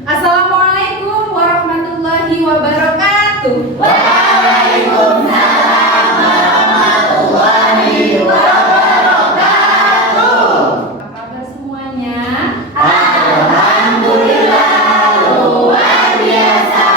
Assalamualaikum warahmatullahi wabarakatuh. Waalaikumsalam warahmatullahi wabarakatuh. Apa kabar semuanya? Alhamdulillah, luar biasa.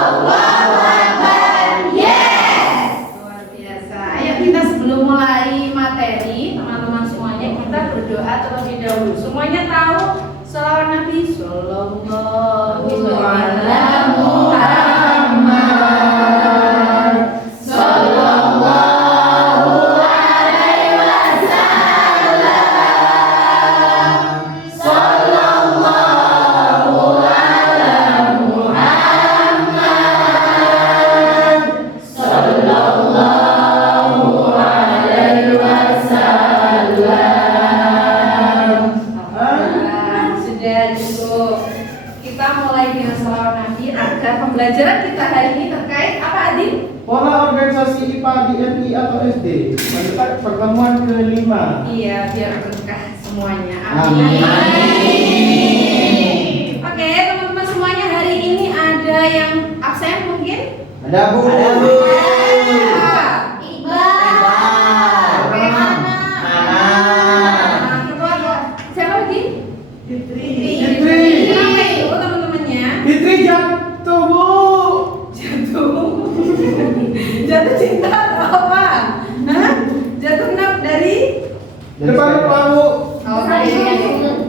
Allahu Akbar. Yes. Luar biasa. Ayo kita sebelum mulai materi, teman-teman semuanya kita berdoa terlebih dahulu. Semuanya tahu sholawat Nabi Sallallahu Alaihi Muhammad sallallahu alaihi wasallam. Sallallahu ala Muhammad sallallahu alaihi wasallam. Sudah cukup. Kita mulai dengan sholawat Nabi agar pembelajaran kita hari ini terkait apa, Adin? Pola organisasi IPA di MI atau SD. Mendekat pertemuan kelima. Iya, biar berkah semuanya. Amin. Oke, teman-teman semuanya, hari ini ada yang absen mungkin? Ada Bu. Oke, Mana? ketua siapa lagi? Fitri. Kenapa itu teman-temannya? Fitri jatuh Bu. Jatuh cinta atau apa? Hah? Jatuh kenapa dari? Depan Pak Bu. Oke.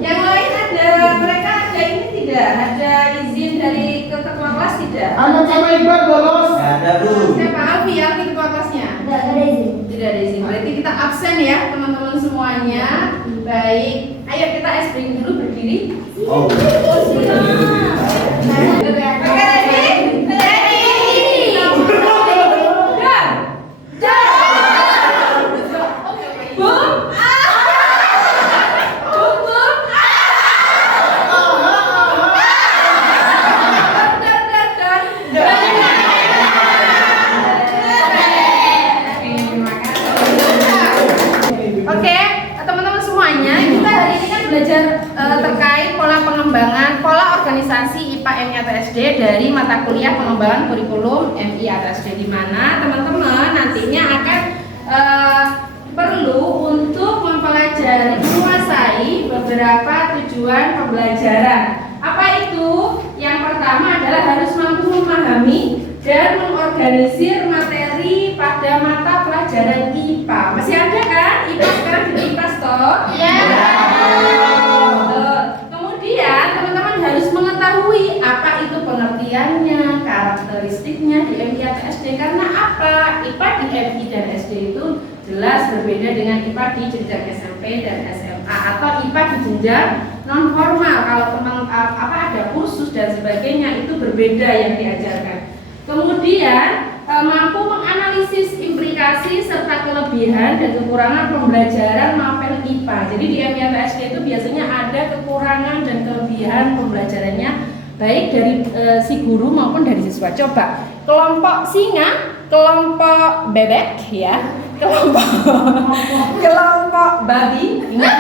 Yang lain ada, mereka ada ini tidak? Ada izin dari ketua kelas tidak? Anak sama Iqbal bolos. Ada Bu. Siapa? Alfi ketua kelasnya? Tidak ada izin. Tidak ada izin. Berarti kita absen ya teman-teman semuanya. Baik. Ayo kita ice breaking dulu berdiri. Oh. Oke, ready? Oke, teman-teman semuanya, kita hari ini kan belajar terkait pola pengembangan pola organisasi IPA MI atau SD dari mata kuliah pengembangan kurikulum MI atau SD, di mana teman-teman nantinya akan perlu untuk mempelajari, menguasai beberapa tujuan pembelajaran. Apa itu? Yang pertama adalah harus mampu memahami dan mengorganisir materi pada mata pelajaran IPA. Masih ada kan? IPA sekarang jadi IPA toh? Iya. Kemudian teman-teman harus mengetahui apa itu pengertiannya, karakteristiknya di MI atau SD. Karena apa? IPA di MI dan SD itu jelas berbeda dengan IPA di jenjang SMP dan SMA atau IPA di jenjang non formal. Kalau teman ada kursus dan sebagainya itu berbeda yang diajarkan. Kemudian mampu menganalisis implikasi serta kelebihan dan kekurangan pembelajaran mapel IPA. Jadi di MI atau SD itu biasanya ada kekurangan dan kelebihan pembelajarannya baik dari si guru maupun dari siswa. Coba kelompok singa, kelompok bebek ya, kelompok babi. Ingat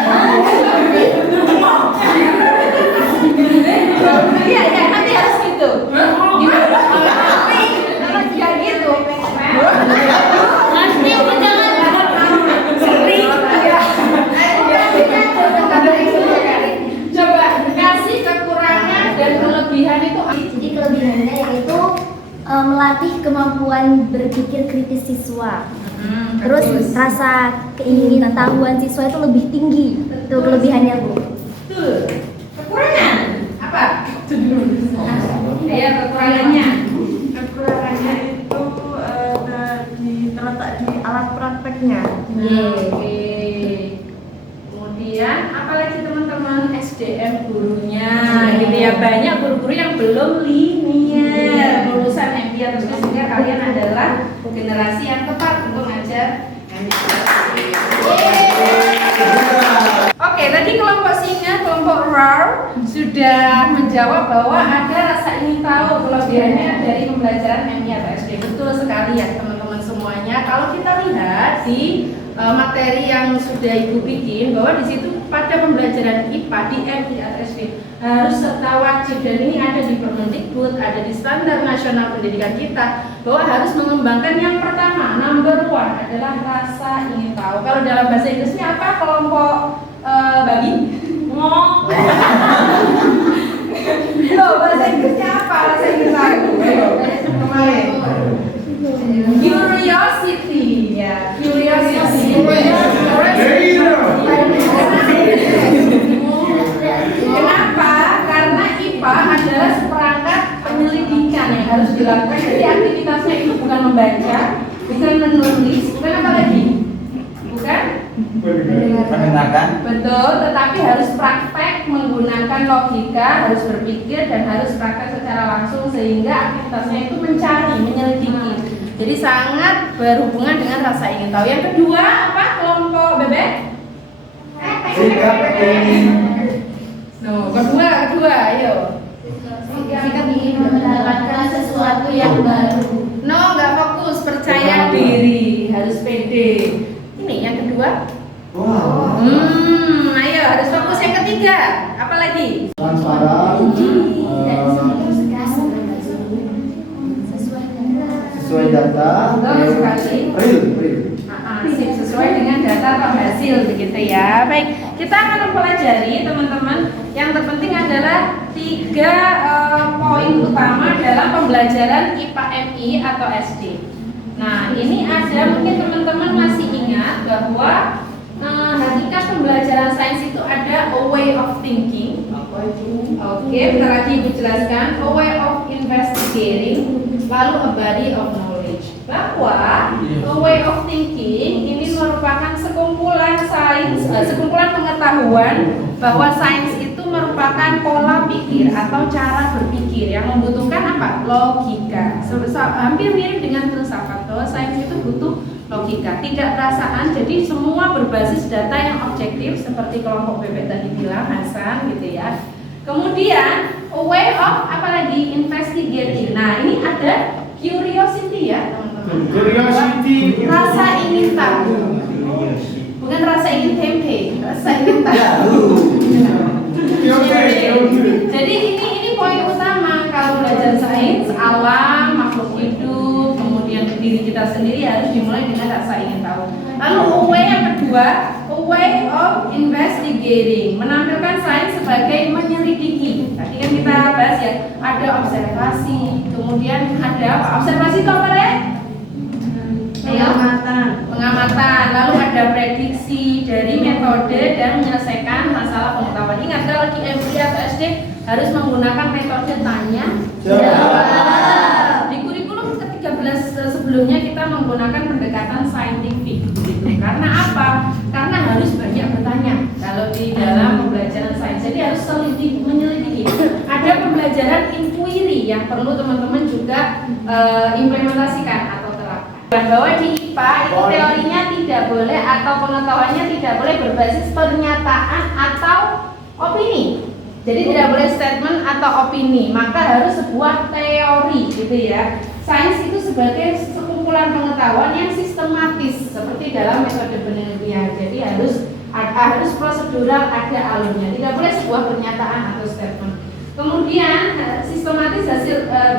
iya ya, nanti harus gitu. Ya gitu. Coba kasih kekurangan dan kelebihan itu. Jadi kelebihannya yaitu melatih kemampuan berpikir kritis siswa. Terus rasa keingintahuan siswa itu lebih tinggi. Itu kelebihannya Bu. Betul. Kekurangan apa? Ya, kekurangannya. Kekurangannya itu terletak di alat prakteknya. Oke. Kemudian apalagi teman-teman, SDM gurunya, gitu ya, banyak guru-guru yang belum linier lulusan MI atau sehingga kalian adalah generasi yang tepat untuk mengajar MI. Oke, tadi kelompok singa, kelompok roar sudah menjawab bahwa ada rasa ingin tahu kelebihannya dari pembelajaran MI atau SD. Betul sekali ya teman-teman semuanya. Kalau kita lihat di materi yang sudah Ibu bikin, bahwa di situ pada pembelajaran IPA di MI atau SD harus serta wajib, dan ini ada di Permendikbud, ada di standar nasional pendidikan kita, bahwa harus mengembangkan yang pertama, number one adalah rasa ingin tahu. Kalau dalam bahasa Inggrisnya apa kelompok babi? Ngomong. Loh, bahasa Inggrisnya apa? Rasa ingin tahu. Kemarin. Curiosity, ya. Curiosity. Kenapa? Karena IPA adalah seperangkat penyelidikan yang harus dilakukan. Jadi aktivitasnya itu bukan membaca, bukan menulis, bukan apa lagi? Bukan? Mendengarkan. Betul, tetapi harus praktek menggunakan logika, harus berpikir dan harus praktek secara langsung sehingga aktivitasnya itu mencari, menyelidiki. Jadi sangat berhubungan dengan rasa ingin tahu. Yang kedua apa? Kelompok bebek? Sikap ingin. No, kedua, ayo. Sikap ingin mendapatkan sesuatu yang baru. No, nggak fokus, percaya diri, harus pede. Ini yang kedua. Wow. Ayo harus fokus. Yang ketiga, apa lagi? Transparan, sesuai data, Betul sekali. real. Sip, sesuai dengan data atau hasil begitu ya. Baik, kita akan mempelajari teman-teman. Yang terpenting adalah 3 poin utama dalam pembelajaran IPA MI atau SD. Nah, ini ada mungkin teman-teman masih ingat bahwa hakikat pembelajaran sains itu ada a way of thinking. Oke, bentar lagi Ibu jelaskan. A way of investigating, lalu a body of knowledge. Bahwa a way of thinking ini merupakan sekumpulan sains, sekumpulan pengetahuan bahwa sains itu merupakan pola pikir atau cara berpikir yang membutuhkan apa? Logika. Hampir mirip dengan filsafat bahwa sains itu butuh logika, tidak perasaan. Jadi semua berbasis data yang objektif seperti kelompok bebek tadi bilang Hasan gitu ya. Kemudian a way of apalagi investigating. Nah, ini ada curiosity ya teman-teman. Curiosity. Rasa ingin tahu. Bukan rasa ingin tempe, rasa ingin tahu. Jadi ini poin utama kalau belajar sains, alam, makhluk hidup, kemudian diri kita sendiri harus dimulai dengan rasa ingin tahu. Lalu a way yang kedua, a way of investigating, menampilkan sains sebagai menyelidiki. Tadi kan kita bahas ya, ada observasi, kemudian ada apa? Observasi itu apa ya? Pengamatan, lalu ada prediksi dari metode dan menyelesaikan masalah pengetahuan. Ingat kalau di MI atau SD harus menggunakan metode tanya jawab. Di kurikulum ke-13 sebelumnya kita menggunakan pendekatan saintifik gitu. Karena apa? Karena harus banyak bertanya kalau di dalam pembelajaran sains. Jadi harus menyelidiki. Ada pembelajaran inquiry yang perlu teman-teman juga implementasikan atau bahwa di IPA itu teorinya tidak boleh atau pengetahuannya tidak boleh berbasis pernyataan atau opini. Jadi tidak boleh statement atau opini, maka harus sebuah teori gitu ya. Sains itu sebagai sekumpulan pengetahuan yang sistematis seperti dalam metode penelitian. Jadi harus prosedural, ada alurnya. Tidak boleh sebuah pernyataan atau statement. Kemudian sistematis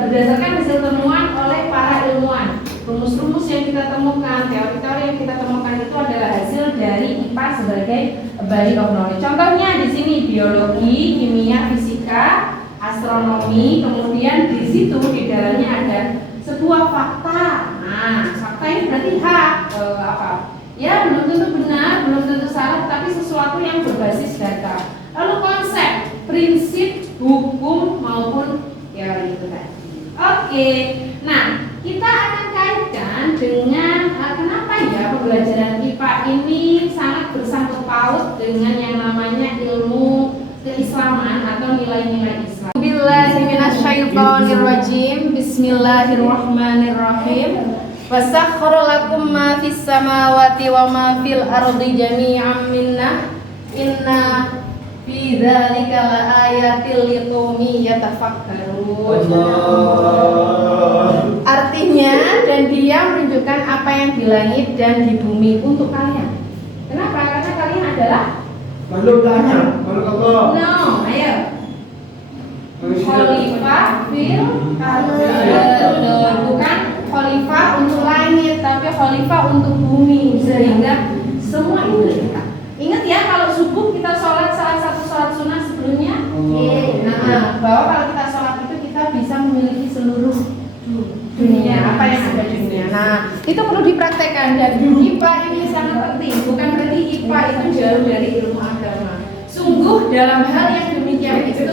berdasarkan hasil temuan oleh para ilmuwan. Rumus-rumus yang kita temukan, teori-teori yang kita temukan itu adalah hasil dari IPA sebagai body of knowledge. Contohnya di sini biologi, kimia, fisika, astronomi, kemudian di situ di dalamnya ada sebuah fakta. Nah, fakta ini berarti apa? Ya, belum tentu benar, belum tentu salah, tapi sesuatu yang berbasis data. Lalu konsep, prinsip, hukum maupun teori itu tadi. Oke, nah kita akan kaitkan dengan kenapa ya pembelajaran IPA ini sangat bersangkut paut dengan yang namanya ilmu keislaman atau nilai-nilai Islam. Bismillahirrahmanirrahim. Bismillahirrahmanirrahim. Wasakhkhara lakum ma fis samawati wa ma fil ardi jami'an minna inna fi dzalika laayatil liqaumin yatafakkarun. Artinya, dan dia menunjukkan apa yang di langit dan di bumi untuk kalian. Kenapa? Karena kalian adalah Kalau tanya, kalau no, ayo. Khalifah fil bukan khalifah untuk langit, tapi khalifah untuk bumi, sehingga semua itu kita. Ingat ya, kalau subuh kita sholat salah satu sholat sunnah sebelumnya. Nah, bahwa kalau kita sholat itu kita bisa memiliki seluruh dunia, apa yang ada di dunia. Nah, itu perlu dipraktekkan, dan IPA ini sangat penting. Bukan berarti IPA itu jauh dari ilmu agama. Sungguh dalam hal yang demikian itu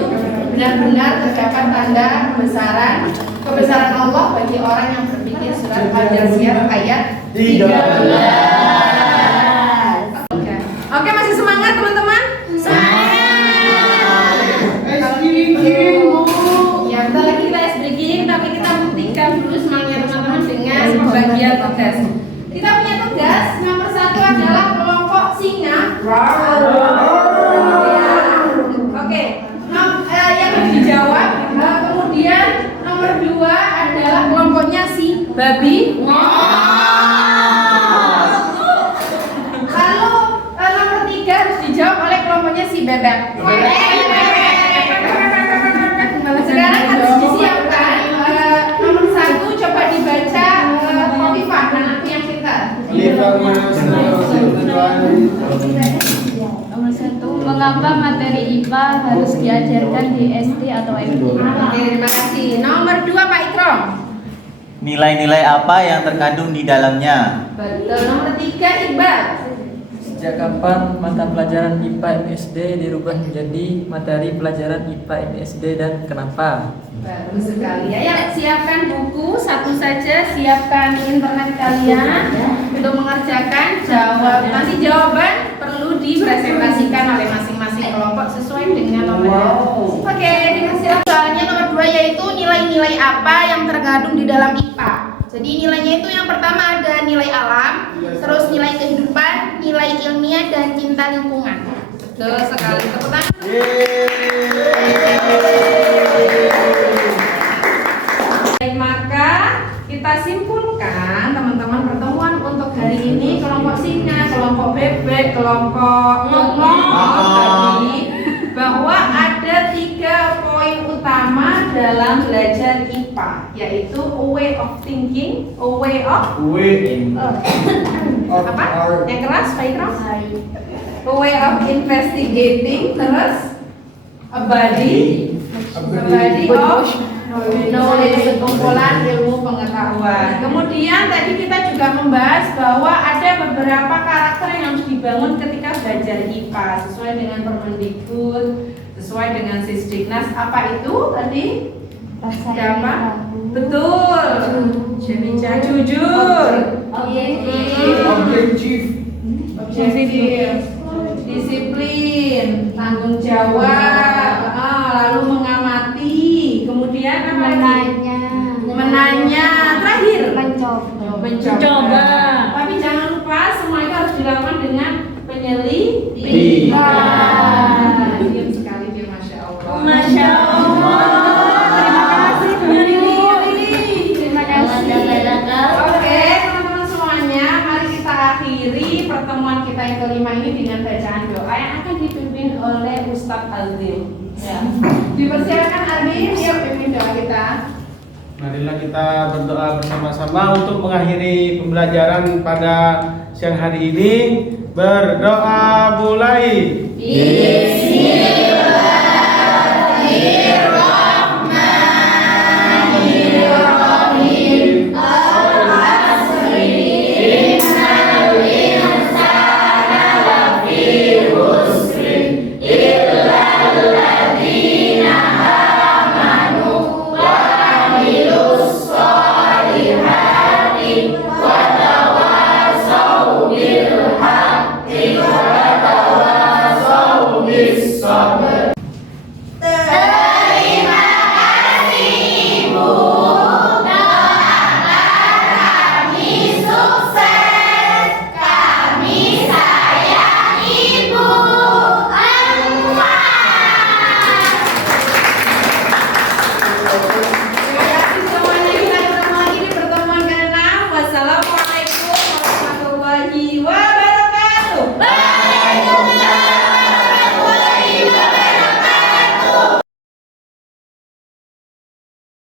benar-benar terdapat tanda kebesaran Allah bagi orang yang berpikir. Surat Al-Jathiyah ayat 13. Oke, masih semangat teman-teman? Ya, bentar lagi kita S breaking, tapi kita buktikan dulu semangatnya teman-teman dengan pembagian tugas. Kita punya tugas nomor 1 adalah kelompok singa. Oke, yang harus dijawab. Kemudian nomor 2 adalah kelompoknya si babi. Lalu nomor 3 harus dijawab oleh kelompoknya si bebek. Sekarang harus disiapkan nomor 1, coba dibaca Khofifah, anakku yang pintar. Nomor 1, mengapa materi IPA harus diajarkan di SD atau MI? Oke, terima kasih. Nomor 2 Pak Ikrom. Nilai-nilai apa yang terkandung di dalamnya? Betul. Nomor 3 Iqbal. Sejak kapan mata pelajaran IPA MSD dirubah menjadi materi pelajaran IPA MSD dan kenapa? Bagus sekali ya. Ya, siapkan buku satu saja, siapkan internet kalian untuk mengerjakan jawab. Nanti jawaban perlu dipresentasikan oleh masing-masing kelompok sesuai dengan nomornya. Oke, dikasih soalnya nomor 2 yaitu nilai-nilai apa yang terkandung di dalam IPA. Jadi nilainya itu yang pertama ada nilai alam, terus nilai kehidupan, nilai ilmiah, dan cinta lingkungan. Betul sekali. Tepuk tangan. Baik, maka kita simpulkan teman-teman pertemuan untuk hari ini kelompok singa, kelompok bebek, kelompok ngomong tadi bahwa ada 3 poin utama dalam belajar IPA, yaitu a way of thinking, a way of apa? Yang keras, Pak Ikram? A way of investigating, terus a body of knowledge, kumpulan ilmu pengetahuan. Kemudian tadi kita juga membahas bahwa ada beberapa karakter yang harus dibangun ketika belajar IPA sesuai dengan Permendikbud, sesuai dengan Sisdiknas. Apa itu tadi? Siapa? Betul. Jujur. Objektif. Disiplin, tanggung jawab, lalu mengamati, kemudian apa lagi? Menanya, terakhir mencoba. Tapi jangan lupa semua itu harus dilakukan dengan penyelidikan. Diam sekali dia, Masya Allah. Masya Allah. Terima kasih Bu Lili. Terima kasih. Oke, teman-teman semuanya, mari kita akhiri pertemuan kita yang kelima ini dengan bacaan doa yang akan dipimpin oleh Ustadz Azim. Ya. Dipersilakan Azim, yuk pimpin doa kita. Marilah kita berdoa bersama-sama untuk mengakhiri pembelajaran pada siang hari ini. Berdoa mulai. Bismillah.